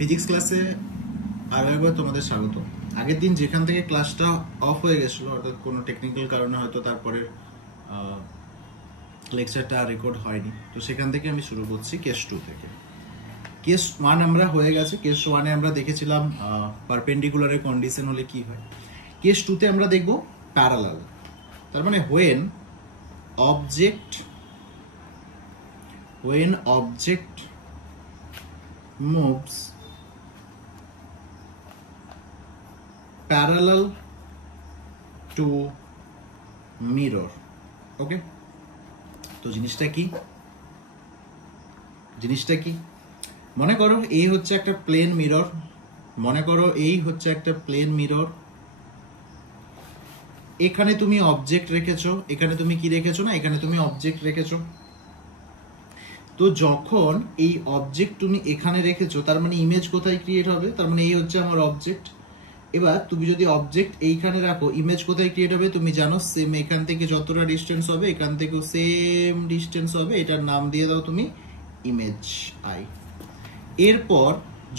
Physics ক্লাসে আরো একবার তোমাদের স্বাগত। আগের দিন যেখান থেকে ক্লাসটা অফ হয়ে গেছিল, অর্থাৎ কোনো টেকনিক্যাল কারণে হয়তো তারপরে লেকচারটা রেকর্ড হয়নি, তো সেখান থেকে আমি শুরু করছি কেস 2 থেকে। কেস 1 আমরা হয়ে গেছে। কেস 1-এ আমরা দেখেছিলাম পারপেন্ডিকুলারের কন্ডিশন হলে কি হয়। কেস 2-তে আমরা দেখব প্যারালাল। তার মানে when object moves parallel to mirror. ওকে, তো জিনিসটা কি মনে করো এই হচ্ছে একটা প্লেন মিরর, এখানে তুমি অবজেক্ট রেখেছো, এখানে তুমি কি রেখেছো না, এখানে তুমি অবজেক্ট রেখেছো। তো যখন এই অবজেক্ট তুমি এখানে রেখেছো, তার মানে ইমেজ কোথায় ক্রিয়েট হবে? তার মানে এই হচ্ছে আমার অবজেক্ট। এবার তুমি যদি অবজেক্ট এইখানে রাখো, ইমেজ কোথায় ক্রিয়েট হবে তুমি জানো, সেম এখান থেকে যতটা ডিস্টেন্স হবে এখান থেকেও সেম ডিস্টেন্স হবে, এটার নাম দিয়ে দাও তুমি ইমেজ আই। এরপর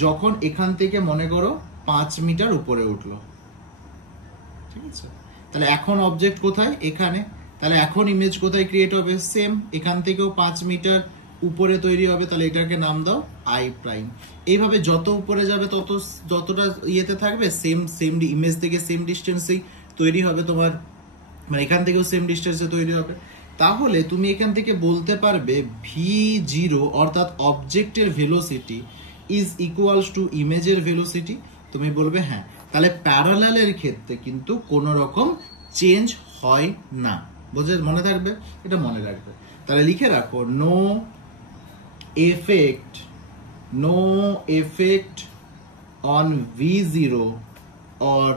যখন এখান থেকে মনে করো 5 মিটার উপরে উঠলো, ঠিক আছে, তাহলে এখন অবজেক্ট কোথায়? এখানে। তাহলে এখন ইমেজ কোথায় ক্রিয়েট হবে? সেম এখান থেকেও 5 মিটার উপরে তৈরি হবে, তাহলে এটাকে নাম দাও আই প্রাইম। এইভাবে যত উপরে যাবে যতটা ইয়েতে থাকবে সেম ইমেজ থেকে সেম ডিস্টেন্সেই তৈরি হবে তোমার, মানে এখান থেকেও সেম ডিস্টেন্সে তৈরি হবে। তাহলে তুমি এখান থেকে বলতে পারবে v0 অর্থাৎ অবজেক্টের ভেলোসিটি ইজ ইকুয়ালস টু ইমেজের ভেলোসিটি। তুমি বলবে হ্যাঁ। তাহলে প্যারালালের ক্ষেত্রে কিন্তু কোনো রকম চেঞ্জ হয় না। মনে থাকবে, এটা মনে রাখবে। তাহলে লিখে রাখো no effect on v0 or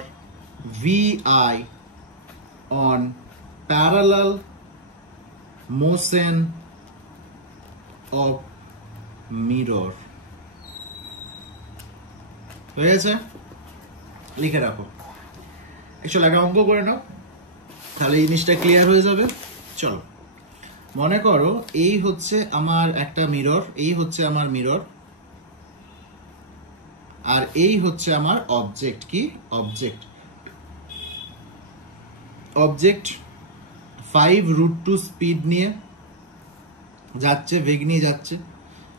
vi on parallel motion of mirror। হয়ে গেছে? লিখে রাখো। একচুয়ালি একটা অঙ্ক করে নাও, তাহলে এই জিনিসটা ক্লিয়ার হয়ে যাবে। চলো, মনে করো এই হচ্ছে আমার একটা মিরর, এই হচ্ছে আমার মিরর, আর এই হচ্ছে আমার অবজেক্ট। কি অবজেক্ট 5√2 স্পিড নিয়ে যাচ্ছে, বেগ নিয়ে যাচ্ছে,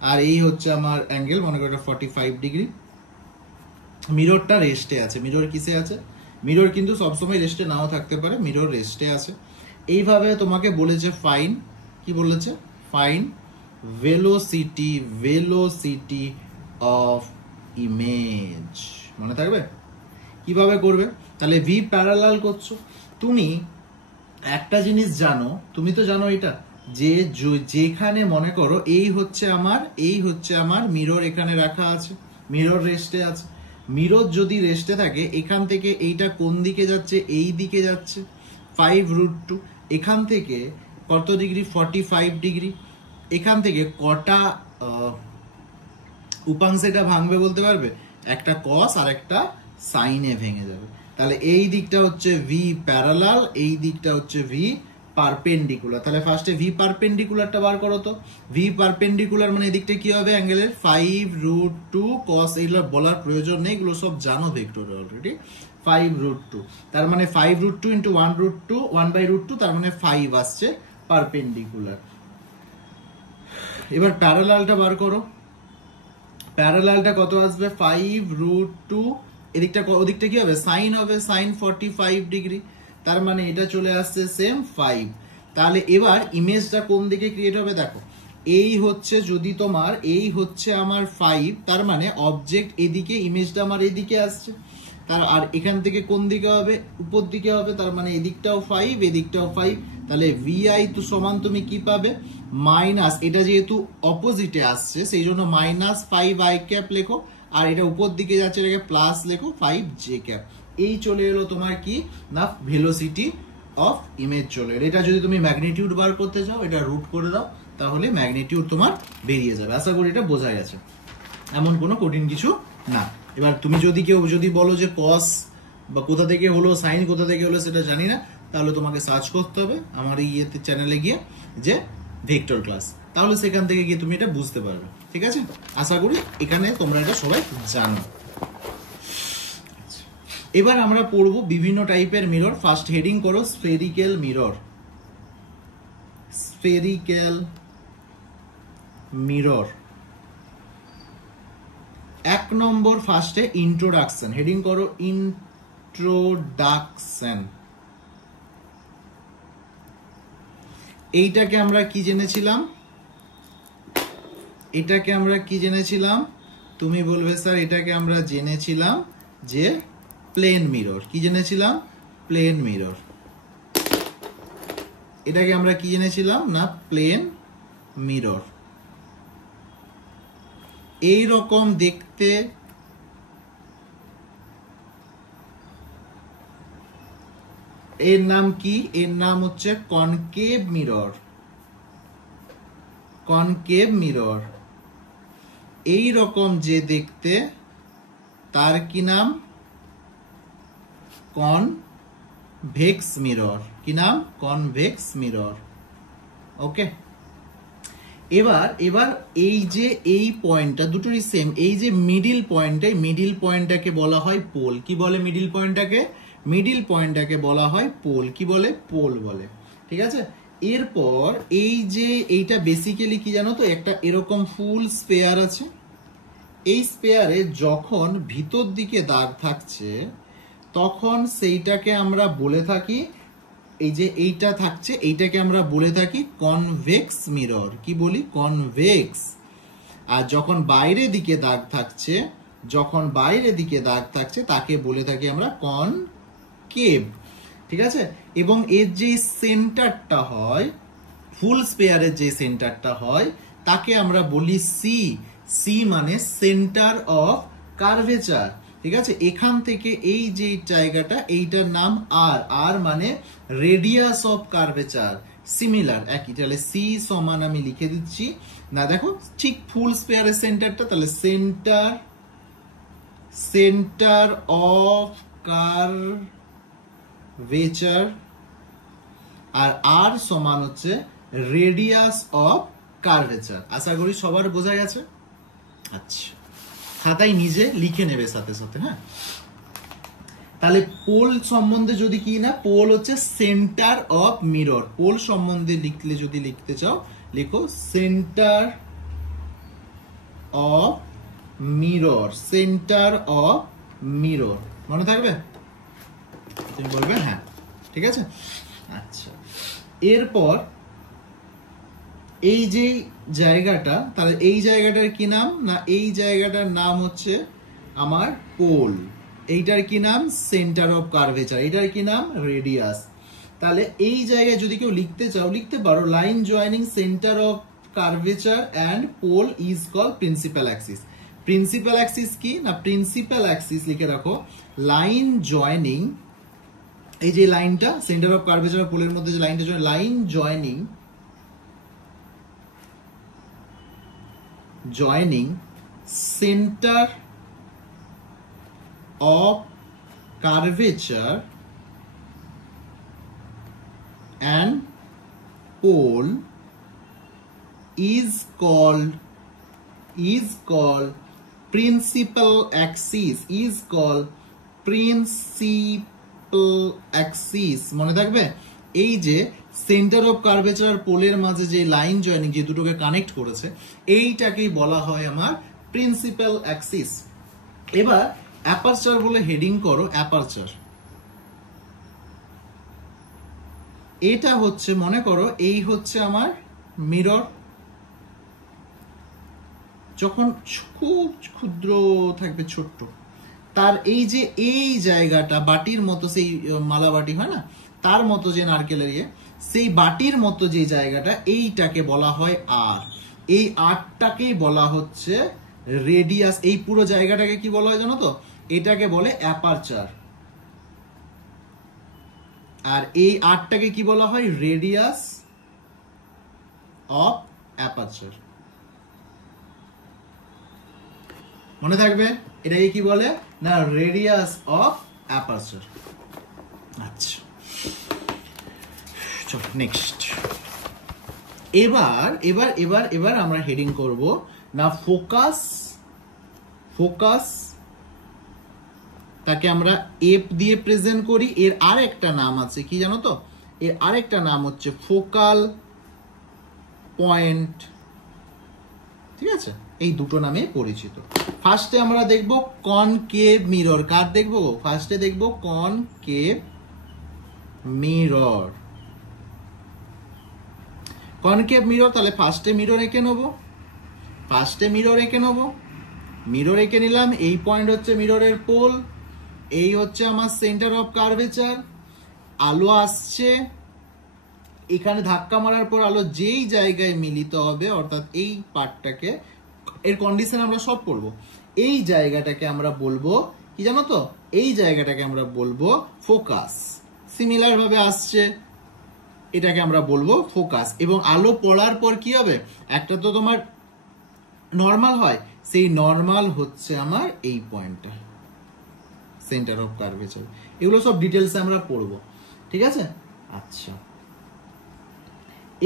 আর এই হচ্ছে আমার অ্যাঙ্গেল, মনে করো 45 ডিগ্রি। মিররটা রেস্টে আছে। মিরর কিসে আছে? মিরর কিন্তু সবসময় রেস্টে নাও থাকতে পারে, মিরর রেস্টে আছে। এইভাবে তোমাকে বলেছে ফাইন, কি বলেছে? Fine velocity of image. মনে থাকবে? কিভাবে করবে? তাহলে ভি প্যারালাল করছো। তুমি একটা জিনিস জানো, তুমি তো জানো এটা, যে যেখানে মনে করো এই হচ্ছে আমার মিরর এখানে রাখা আছে, মিরর রেস্টে আছে। মিরর যদি রেস্টে থাকে, এখান থেকে এইটা কোন দিকে যাচ্ছে? এই দিকে যাচ্ছে 5√2। এখান থেকে কত ডিগ্রি? 45 ডিগ্রি। এখান থেকে কটা উপাংশটা ভাঙবে বলতে পারবে? একটা কস আর একটা সাইনে ভেঙে যাবে। তাহলে এই দিকটা হচ্ছে ভি প্যারালাল, এই দিকটা হচ্ছে ভি পারপেন্ডিকুলার। তাহলে ফার্স্টে ভি পারপেন্ডিকুলারটা বার করো তো। ভি পারপেন্ডিকুলার মানে এদিকটা কি হবে? অ্যাঙ্গেলের 5√2 কস। এইগুলো বলার প্রয়োজন নেই, এগুলো সব জানো ভেক্টরে অলরেডি। 5√2, তার মানে 5√2 ইন্টু 1/√2, তার মানে 5 আসছে পারপেন্ডিকুলার। এবার প্যারালালটা বার করো। প্যারালালটা কত আসবে? 5√2, এদিকটা ওদিকটা কি হবে? সাইন হবে, সাইন 45 ডিগ্রি, তার মানে এটা চলে আসছে সেম 5। তাহলে এবার ইমেজটা কোন দিকে ক্রিয়েট হবে? দেখো, এই হচ্ছে যদি তোমার এই হচ্ছে আমার 5, তার মানে অবজেক্ট এদিকে, ইমেজটা আমার এদিকে আসছে। আর এখান থেকে কোন দিকে হবে? উপর দিকে হবে, তার মানে এদিকটাও 5, এদিকটাও 5। তাহলে vi তো সমান তুমি কি পাবে? মাইনাস, এটা যেহেতু অপোজিটে আসছে সেই জন্য -5i ক্যাপ লেখো, আর এটা উপর দিকে যাচ্ছে এটাকে প্লাস লেখো 5j ক্যাপ। এই চলে এলো তোমার কি না ভেলোসিটি অফ ইমেজ চলে এলো। এটা যদি তুমি ম্যাগনিটিউড বার করতে চাও, এটা রুট করে দাও, তাহলে ম্যাগনিটিউড তোমার বেরিয়ে যাবে। আশা করি এটা বোঝা গেছে, এমন কোনো কঠিন কিছু না। এবার তুমি যদি বলো যে কস বা কোথা থেকে হলো, সাইন কোথা থেকে হলো সেটা জানি না, তাহলে তোমাকে সার্চ করতে হবে আমার এই চ্যানেলে গিয়ে যে ভেক্টর ক্লাস। তাহলে সেখান থেকে গিয়ে তুমি এটা বুঝতে পারবে। ঠিক আছে, আশা করি এখানে তোমরা এটা সবাই জানো। এবার আমরা পড়বো বিভিন্ন টাইপের মিরর। ফার্স্ট হেডিং করো স্ফেরিক্যাল মিরর। Spherical mirror. 1 নম্বর ফার্স্টে ইন্ট্রোডাকশন, হেডিং করো ইন্ট্রোডাকশন। এইটাকে আমরা কি জেনেছিলাম? এটাকে আমরা কি জেনেছিলাম? তুমি বলবে স্যার এটাকে আমরা জেনেছিলাম যে প্লেন মিরর। কি জেনেছিলাম? Plane mirror. এটাকে আমরা কি জেনেছিলাম? না প্লেন মিরর। এই রকম দেখতে এর নাম কি? এর নাম হচ্ছে কনকেভ মিরর। কনকেভ মিরর এই রকম যে দেখতে তার কি নাম? Convex mirror. কি নাম? Convex mirror. ওকে, এবার এই যে এই পয়েন্টটা দুটোরই সেম, এই যে মিডিল পয়েন্টে, মিডিল পয়েন্টটাকে বলা হয় পোল। কি বলে মিডিল পয়েন্টটাকে? মিডিল পয়েন্টটাকে বলা হয় পোল। কি বলে? পোল বলে। ঠিক আছে, এরপর এই যে এইটা বেসিক্যালি কি জানো তো, একটা এরকম ফুল স্পেয়ার আছে। এই স্পেয়ারে যখন ভিতর দিকে দাগ থাকছে তখন সেইটাকে আমরা বলে থাকি, এই যে এইটা থাকছে এইটাকে আমরা বলে থাকি কনভেক্স মিরর। কি বলি? কনভেক্স। আর যখন বাইরে দিকে দাগ থাকছে, যখন বাইরে দিকে দাগ থাকছে তাকে বলে থাকি আমরা কনকেভ। ঠিক আছে, এবং এর যে সেন্টারটা হয়, ফুল স্পেয়ারের যে সেন্টারটা হয় তাকে আমরা বলি সি। সি মানে সেন্টার অফ কার্ভেচার। ঠিক আছে, এখান থেকে এই যে জায়গাটা এইটার নাম আর। আর মানে রেডিয়াস অফ কার্ভেচার। সিমিলার, একই। তাহলে সি সমান আমি লিখে দিচ্ছি না, দেখো ঠিক ফুল স্পেয়ারের সেন্টারটা, তাহলে সেন্টার অফ কার্ভেচার, আর আর সমান হচ্ছে রেডিয়াস অফ কার্ভেচার। আশা করি সবার বোঝা গেছে। আচ্ছা, খাতায় নিজে লিখে নেবে সাথে সাথে। হ্যাঁ, তাহলে পোল সম্বন্ধে যদি কি না, পোল হচ্ছে সেন্টার অফ মিরর। পোল সম্বন্ধে লিখলে, যদি লিখতে চাও লিখো centre of mirror. Centre of mirror মনে থাকবে? তুমি বলবে হ্যাঁ। ঠিক আছে, আচ্ছা। এরপর এই যে জায়গাটা, তাহলে এই জায়গাটার কি নাম? না এই জায়গাটার নাম হচ্ছে আমার পোল। এইটার কি নাম? Centre of curvature. এইটার কি নাম? রেডিয়াস। তাহলে এই জায়গায় যদি কেউ লিখতে চাও লিখতে পারো, line joining centre of curvature and pole is call principal axis. Principal axis কি না? প্রিন্সিপাল অ্যাক্সিস লিখে রাখো, লাইন জয়েনিং, এই যে লাইনটা সেন্টার অফ কার্ভেচার আর পোলের মধ্যে যে লাইনটা, line joining center of curvature and pole is called principal axis. Is called principal axis. মনে থাকবে? এই যে সেন্টার অফ কার্ভেচার আর পোলের মাঝে যে লাইন জয়েনিং, যে দুটোকে কানেক্ট করেছে, এইটাকেই বলা হয় আমার প্রিন্সিপাল অ্যাক্সিস। এবার অ্যাপারচার বলে হেডিং করো অ্যাপারচার। এটা হচ্ছে, মনে করো এই হচ্ছে আমার মিরর। যখন খুব ক্ষুদ্র থাকবে, ছোট্ট, তার এই যে এই জায়গাটা বাটির মতো, সেই মালা বাটি হয় না, তার মতো যে নারকেলের ইয়ে, সেই বাটির মতো যে জায়গাটা, এইটাকে বলা হয় আর। এই আরটাকেই বলা হচ্ছে রেডিয়াস। এই পুরো জায়গাটাকে কি বলা হয় জানো তো? এটাকে বলে অ্যাপারচার। আর এই আরটাকে কি বলা হয়? Radius of aperture. মনে থাকবে? এটাকে কি বলে না? Radius of aperture. আচ্ছা, চলো নেক্সট। এবার এবার এবার এবার আমরা হেডিং করব না ফোকাস, ফোকাস তাকে আমরা এফ দিয়ে প্রেজেন্ট করি। এর আরেকটা নাম আছে কি জানো তো, এর আরেকটা নাম হচ্ছে ফোকাল পয়েন্ট, ঠিক আছে? এই দুটো নামে পরিচিত। ফার্স্টে আমরা দেখব কনকেভ মিরর। কার দেখব? ফার্স্টে দেখব কনকেভ মিরর। কনকেভ মিরর, তাহলে ফার্স্টে মিরর এঁকে নেব, ফার্স্টে মিরর এঁকে নেব। মিরর এঁকে নিলাম, এই পয়েন্ট হচ্ছে মিররের পোল, এই হচ্ছে আমার সেন্টার অফ কার্ভেচার। আলো আসছে, এখানে ধাক্কা মারার পর আলো যেই জায়গায় মিলিত হবে, অর্থাৎ এই পার্টটাকে, এর কন্ডিশন আমরা সব পড়বো, এই জায়গাটাকে আমরা বলবো কি জানো তো, এই জায়গাটাকে আমরা বলবো ফোকাস। সিমিলার ভাবে আসছে, এটাকে আমরা বলবো ফোকাস। এবং আলো পড়ার পর কি হবে, একটা তো তোমার নর্মাল হয়, সেই নর্মাল হচ্ছে আমার এই পয়েন্টটা, সেন্টার অফ কার্ভেচার। এগুলো সব ডিটেলসে আমরা পড়বো, ঠিক আছে? আচ্ছা,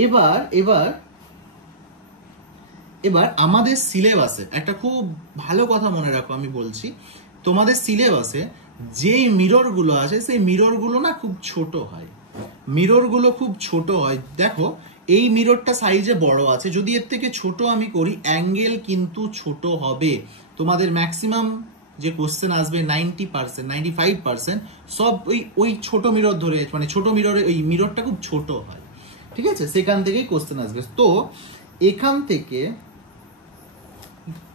এবার এবার এবার আমাদের সিলেবাসে একটা খুব ভালো কথা মনে রাখো, আমি বলছি তোমাদের সিলেবাসে যেই মিররগুলো আছে সেই মিররগুলো না খুব ছোট হয়, মিররগুলো খুব ছোট হয়। দেখো এই মিররটা সাইজে বড় আছে, যদি এর থেকে ছোট আমি করি অ্যাঙ্গেল কিন্তু ছোট হবে। তোমাদের ম্যাক্সিমাম যে কোশ্চেন আসবে 90%, 95% সব ওই ছোট মিরর ধরে, মানে ছোট মিররে ওই মিররটা খুব ছোট হয়, ঠিক আছে? সেখান থেকেই কোশ্চেন আসবে। তো এখান থেকে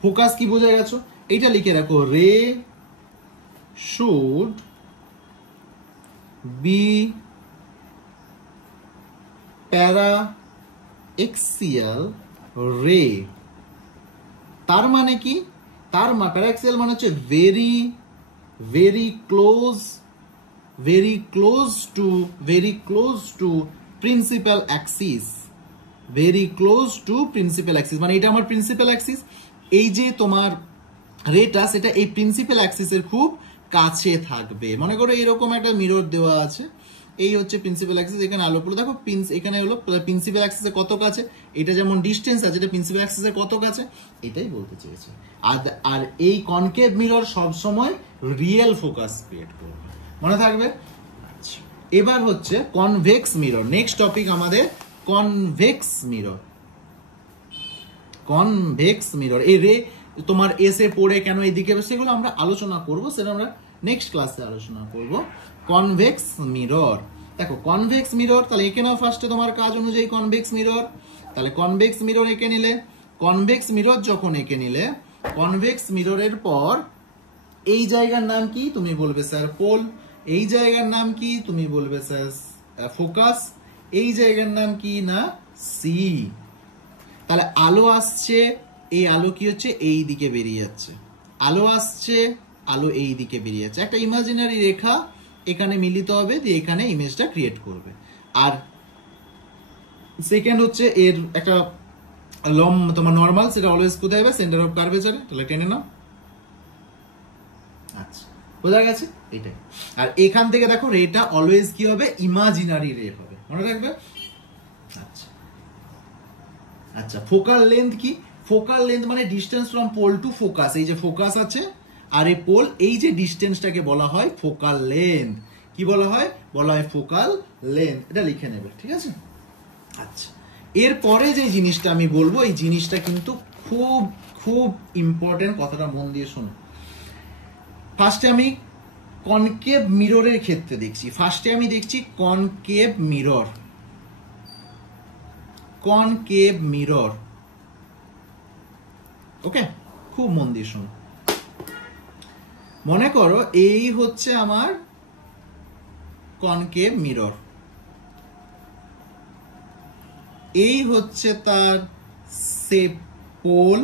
ফোকাস কি বোঝা গেছো, এইটা লিখে রাখো, রে শুড বি প্যারা এক্সিয়াল রে। তার মানে কি, তার প্যারা এক্সিয়াল মানে হচ্ছে very very close, very close two, very close two principal Axis, very close two principal Axis. মানে এটা আমার প্রিন্সিপাল অ্যাক্সিস, এই যে তোমার রেটা সেটা এই প্রিন্সিপাল অ্যাক্সিসের খুব কাছে থাকবে। মনে করো এরকম একটা মিরর দেওয়া আছে, এই হচ্ছে প্রিন্সিপাল অ্যাক্সিস, এখানে আলো পড়ে, দেখো এখানে হলো প্রিন্সিপাল অ্যাক্সিসের কত কাছে, এটা যেমন ডিস্টেন্স আছে, এটা প্রিন্সিপাল অ্যাক্সিসের কত কাছে, এটাই বলতে চেয়েছে। আর এই কনকেভ মিরর সব সময় রিয়েল ফোকাস ক্রিয়েট করবে, মনে থাকবে। আচ্ছা, এবার হচ্ছে কনভেক্স মিরর। নেক্সট টপিক আমাদের কনভেক্স মিরর। কনভেক্স মিরর, এই রে তোমার এসে পড়ে কেন এদিকে, সেগুলো আমরা আলোচনা করব, সেটা আমরা নেক্সট ক্লাসে আলোচনা করব। কনভেক্স মিরর, দেখো কনভেক্স মিরর, তাহলে এঁকে নাও ফার্স্টে তোমার কাজ অনুযায়ী কনভেক্স মিরর। তাহলে কনভেক্স মিরর এঁকে নিলে, কনভেক্স মিরর যখন এঁকে নিলে, কনভেক্স মিররের পর এই জায়গার নাম কি, তুমি বলবে স্যার পোল। এই জায়গার নাম কি, তুমি বলবে স্যার ফোকাস। এই জায়গার নাম কি, না সি। তাহলে আলো আসছে, এই আলো কি হচ্ছে, এই দিকে বেরিয়ে যাচ্ছে, আলো আসছে, আলো এই দিকে বেরিয়ে যাচ্ছে, একটা ইমাজিনারি রেখা এখানে মিলিত হবে, দিয়ে এখানে ইমেজটা ক্রিয়েট করবে। আর সেকেন্ড হচ্ছে এর একটা তোমার নর্মাল, সেটা অলওয়েজ কোথায় হবে, সেন্টার অফ কার্ভেচারে। তাহলে টেনে নাও। আচ্ছা, বোঝা গেছে এটাই। আর এখান থেকে দেখো রেটা অলওয়েজ কি হবে, ইমাজিনারি রে হবে, মনে রাখবে। আচ্ছা আচ্ছা, ফোকাল লেন্থ কি, ফোকাল লেন্থ মানে distance from pole to focus. এই যে ফোকাস আছে আর এই পোল, এই যে ডিস্টেন্সটাকে বলা হয় ফোকাল লেন্থ। কি বলা হয়, বলা হয় ফোকাল লেন্থ। এটা লিখে নেবে, ঠিক আছে? আচ্ছা, এরপরে যে জিনিসটা আমি বলবো, এই জিনিসটা কিন্তু খুব খুব ইম্পর্টেন্ট, কথাটা মন দিয়ে শোনো। ফার্স্টে আমি কনকেভ মিররের ক্ষেত্রে দেখছি, ফার্স্টে আমি দেখছি কনকেভ মিরর, কনকেভ মিরর। ওকে, খুব মন দিয়ে শোনো। মনে করো এই হচ্ছে আমার কনকেভ মিরর, এই হচ্ছে তার পোল,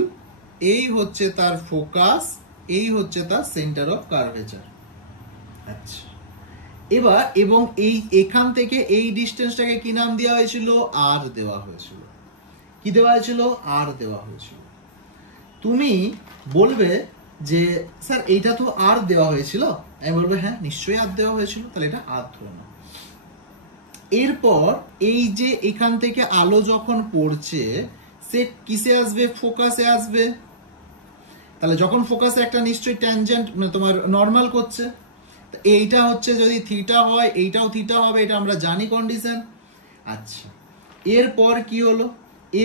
এই হচ্ছে তার ফোকাস, এই হচ্ছে তার সেন্টার অফ কার্ভেচার। আচ্ছা, এবার এবং এই এখান থেকে এই ডিস্টেন্সটাকে কি নাম দেওয়া হয়েছিল, আর দেওয়া হয়েছিল। কি দেওয়া হয়েছিল, আর দেওয়া হয়েছিল। তুমি বলবে যে স্যার এইটা তো আর দেওয়া হয়েছিল, আমি বলবো হ্যাঁ নিশ্চয়ই আর দেওয়া হয়েছিল, তাহলে এটা আর ধরে নাও। এরপর এই যে এখান থেকে আলো যখন পড়ছে সে কিসে আসবে, ফোকাসে আসবে। তাহলে যখন ফোকাসে একটা নিশ্চয়ই ট্যানজেন্ট মানে তোমার নর্মাল করছে, এইটা হচ্ছে যদি থিটা হয় এইটাও থিটা হবে, এটা আমরা জানি কন্ডিশন। আচ্ছা, এরপর কি হলো,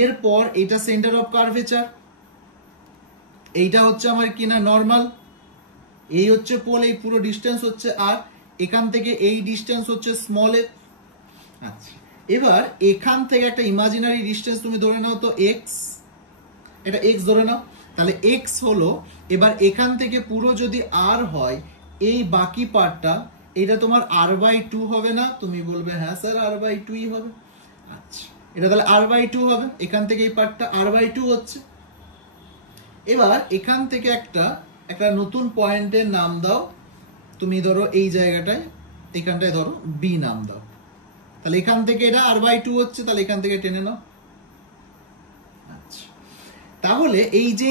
এরপর এটা সেন্টার অফ কার্ভেচার, এইটা হচ্ছে আমার কি না নর্মাল, এই হচ্ছে পোল, এই পুরো ডিস্টেন্স হচ্ছে আর, এখান থেকে এই ডিস্টেন্স হচ্ছে স্মল এ। আচ্ছা, এবার এখান থেকে একটা ইমাজিনারি ডিস্টেন্স তুমি ধরে নাও তো এক্স, এটা এক্স ধরে নাও, তাহলে এক্স হলো, এবার এখান থেকে পুরো যদি আর হয় এই বাকি পার্টটা এটা তোমার আর বাই টু হবে না? তুমি বলবে হ্যাঁ স্যার আর বাই টুই হবে। আচ্ছা, এটা তাহলে আর বাই টু হবে, এখান থেকে এই পার্টটা আর বাই টু হচ্ছে। এবার এখান থেকে একটা নতুন পয়েন্টের নাম দাও, তুমি ধরো এই জায়গাটায়, এখানটায় ধরো বি নাম দাও, তাহলে এখান থেকে এটা আর বাই টু হচ্ছে, তাহলে এখান থেকে টেনে নাও। আচ্ছা, তাহলে এই যে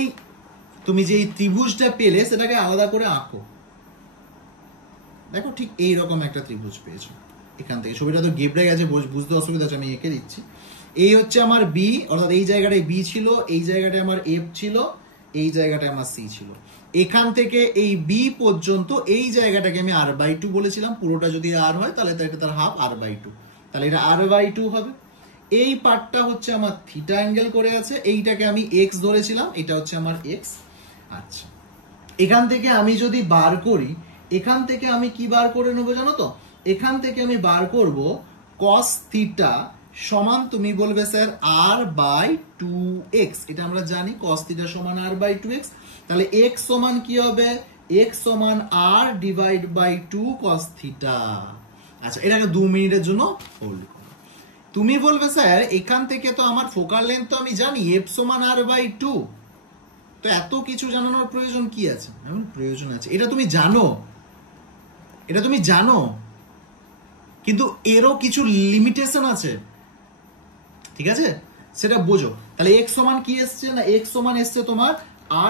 তুমি যে ত্রিভুজটা পেলে সেটাকে আলাদা করে আঁকো। দেখো ঠিক এইরকম একটা ত্রিভুজ পেয়েছো, এখান থেকে ছবিটা তো গেবড়ে গেছে, বুঝতে অসুবিধা আছে, আমি এঁকে দিচ্ছি। এই হচ্ছে আমার বি, অর্থাৎ এই জায়গাটায় বি ছিল, এই জায়গাটায় আমার এফ ছিল, এই জায়গাটায় আমার সি ছিল। এখান থেকে এই বি পর্যন্ত এই জায়গাটাকে আমি আর বাই টু বলেছিলাম, পুরোটা যদি আর হয় তাহলে এটা তার হাফ আর বাই টু, তাহলে এটা আর বাই টু হবে। এই পার্টটা হচ্ছে আমার থিটা অ্যাঙ্গেল করে আছে, এইটাকে আমি এক্স ধরেছিলাম, এটা হচ্ছে আমার এক্স। আচ্ছা, এখান থেকে আমি যদি বার করি, এখান থেকে আমি কি বার করে নেবো জানো তো, এখান থেকে আমি বার করব cos থিটা সমান, তুমি বলবে sir r by two x, এটা আমরা জানি cos থিটা সমান আর বাই টু এক্স, তাহলে এক্স সমান কি হবে, এক্স সমান r divide by two cos theta. আচ্ছা, এটাকে 2 মিনিটের জন্য হোল্ড করো। তুমি বলবে স্যার এখান থেকে তো আমার ফোকাল লেন্থ তো আমি জানি এফ সমান আর বাই টু, তো এত কিছু জানানোর প্রয়োজন কি আছে? প্রয়োজন আছে, এটা তুমি জানো, এটা তুমি জানো, কিন্তু এরও কিছু লিমিটেশন আছে, ঠিক আছে, সেটা বোঝো। তাহলে x সমান কি এসছে না, x সমান এসছে তোমার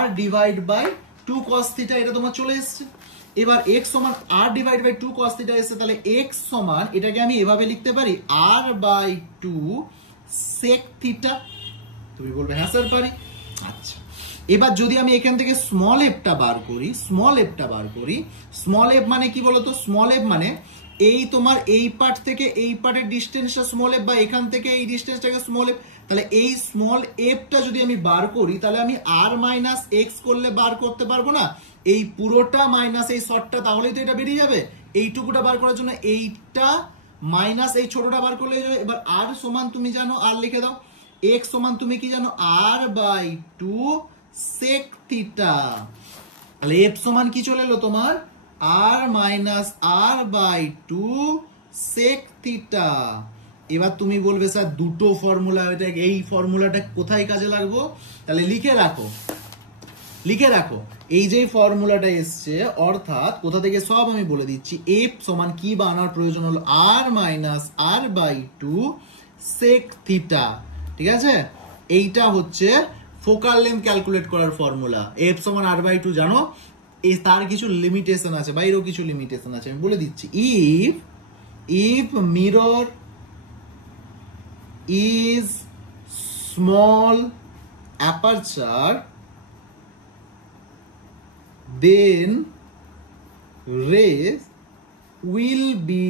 r divide by 2 cos theta, এটা তোমার চলে এসছে। এবার x সমান r divide by 2 cos theta এসছে, তাহলে x সমান এটাকে আমি এভাবে লিখতে পারি r বাই 2 sec থিটা। তুমি বলবে হ্যাঁ স্যার পারি। আচ্ছা, এবার যদি আমি এখান থেকে স্মল এফটা বার করি, স্মল এফটা বার করি, স্মল এফ মানে কি বলতো, স্মল এফ মানে এই তোমার এই পার্ট থেকে এই পার্টের ডিস্টেন্সটা স্মল এফ, বা এখান থেকে এই ডিস্টেন্সটাকে স্মল এফ, তাহলে এই স্মল এফটা যদি আমি বার করি, তাহলে আমি আর মাইনাস এক্স করলে বার করতে পারবো না, এই পুরোটা মাইনাস এই শর্টটা, তাহলেই তো এটা বেরিয়ে যাবে। এইটুকুটা বার করার জন্য এইটা মাইনাস এই ছোটটা বার করলে যাবে। এবার আর সমান তুমি জানো, আর লিখে দাও, এক্স সমান তুমি কি জানো, r by two sec theta, তাহলে এফ সমান কি চলে এলো তোমার r minus r by two sec theta. এবার তুমি বলবে স্যার দুটো ফর্মুলা, এই ফর্মুলাটা কোথায় কাজে লাগবো, তাহলে লিখে রাখো, লিখে রাখো, এই যে ফর্মুলাটা এসছে, অর্থাৎ কোথা থেকে সব আমি বলে দিচ্ছি, এফ সমান কি বানানোর প্রয়োজন হলো r minus r by two sec theta, ঠিক আছে, এইটা হচ্ছে ফোকাল লেন্থ ক্যালকুলেট করার ফর্মুলা। এফ সমান আর বাই টু জানো, তার কিছু লিমিটেশন আছে, বাইরেও কিছু লিমিটেশন আছে, আমি বলে দিচ্ছি। If mirror is small aperture then rays will be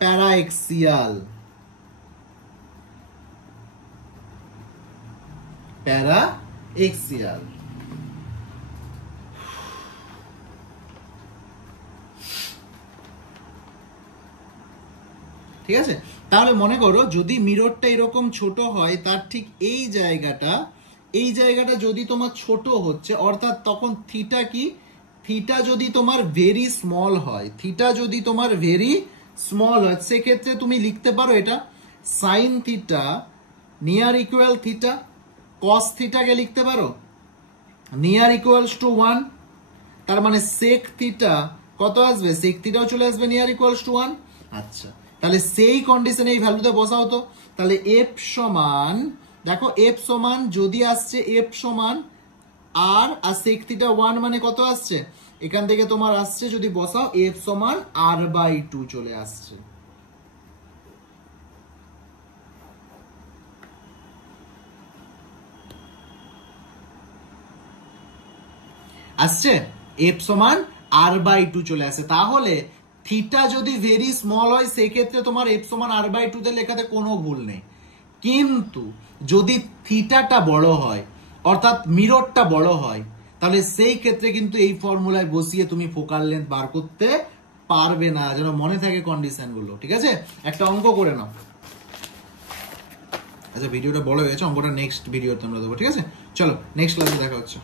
paraxial, paraxial। ঠিক আছে, তাহলে মনে করো যদি মিররটা এরকম ছোট হয়, তার ঠিক এই জায়গাটা যদি তোমার ছোট হচ্ছে, অর্থাৎ তখন থিটা কি, থিটা যদি তোমার ভেরি স্মল হয়, থিটা যদি তোমার ভেরি স্মল হয়, সেক্ষেত্রে তুমি লিখতে পারো এটা sine theta near equal theta, cos থিটাকে লিখতে পারো নিয়ার ইকুয়ালস টু 1, তার মানে সেক থিটা কত আসবে, সেক থিটাও চলে আসবে নিয়ার ইকুয়ালস টু 1। আচ্ছা, তাহলে সেই কন্ডিশনে এই ভ্যালুতে বসাও তো, তাহলে এফ সমান, দেখো এফ সমান যদি আসছে এফ সমান আর সেক থিটা 1 মানে কত আসছে, এখান থেকে তোমার আসছে যদি বসাও এফ সমান আর বাই টু চলে আসছে। আসছে, এফ সমান r/2 চলে আসে। তাহলে থিটা যদি ভেরি স্মল হয় সেক্ষেত্রে তোমার এফ সমান r/2 তে লেখাতে কোনো ভুল নেই, কিন্তু যদি থিটাটা বড় হয় অর্থাৎ মিররটা বড় হয় তাহলে সেই ক্ষেত্রে কিন্তু এই ফর্মুলায় বসিয়ে তুমি ফোকাল লেন্থ বার করতে পারবে না, যেন মনে থাকে কন্ডিশন গুলো। ঠিক আছে, একটা অঙ্ক করে নাও। আচ্ছা ভিডিওটা বড় হয়ে গেছে, অঙ্কটা নেক্সট ভিডিওতে আমরা দেবো। ঠিক আছে, চলো নেক্সট ক্লাসে দেখা হচ্ছে।